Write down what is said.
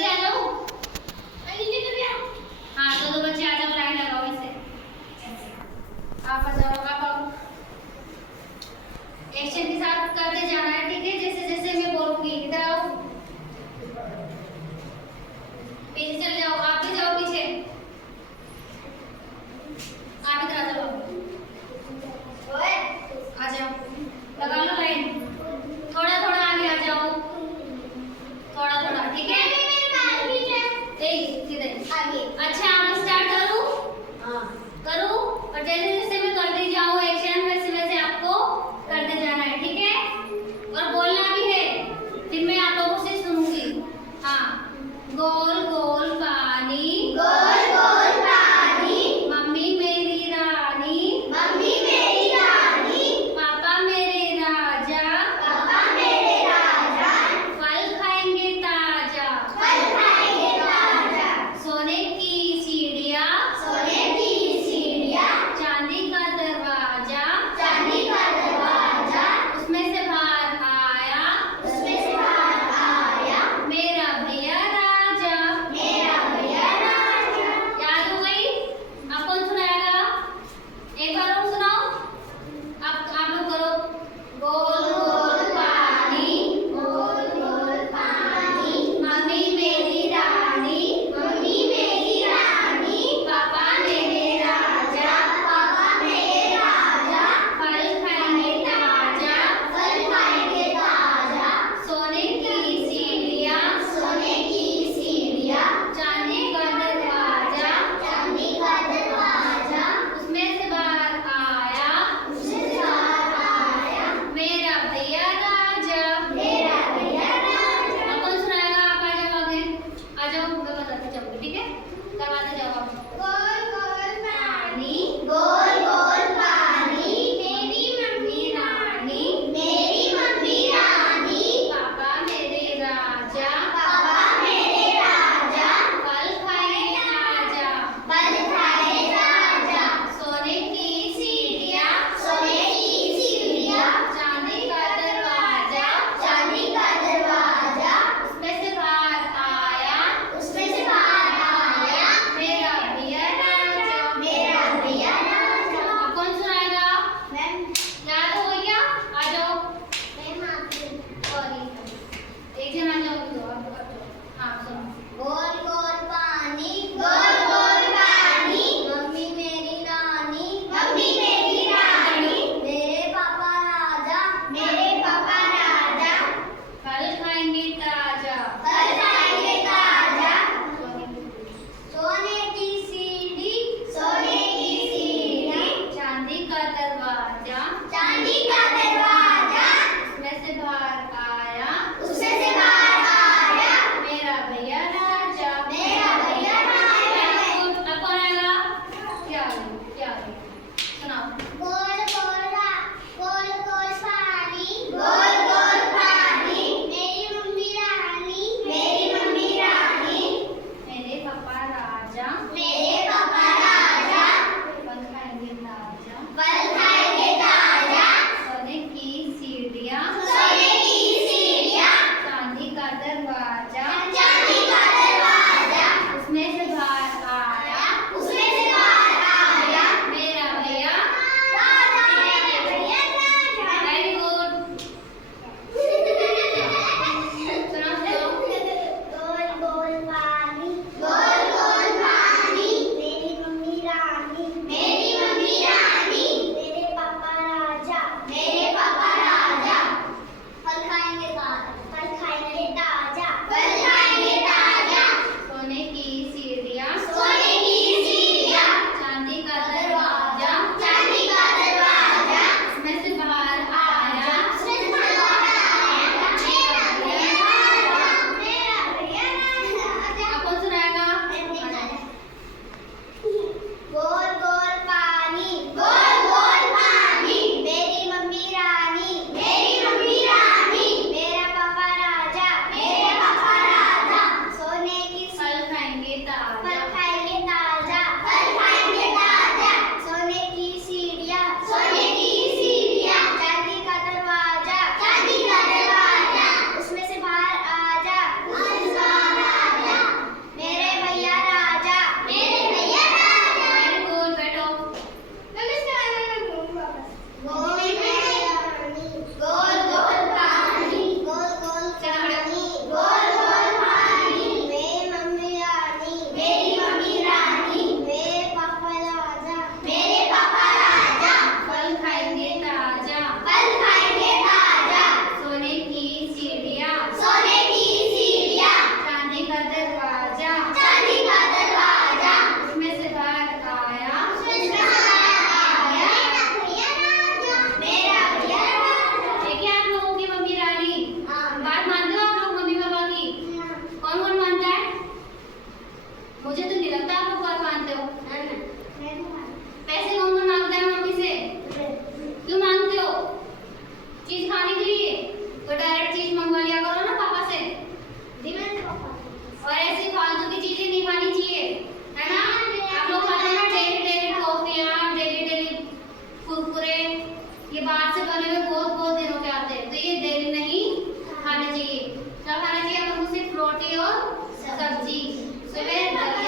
जल्दी आ जाओ। हाँ तो दो बच्चे आ जाओ, लाइन लगाओ इसे। आप आ जाओ, आप आओ। एक्शन के साथ करते जाना है, ठीक है? जैसे जैसे मैं बोलूंगी। इधर आओ, पीछे चले जाओ, आप भी जाओ पीछे। आप इधर आ जाओ, आ जाओ, लगा लो लाइन। थोड़ा थोड़ा आगे आ जाओ, थोड़ा थोड़ा, ठीक है? ये बाहर से बने हुए बहुत बहुत दिनों के आते हैं, तो ये डेली नहीं खाने चाहिए। क्या खाना चाहिए अपन को? सिर्फ रोटी और सब्जी। सुबह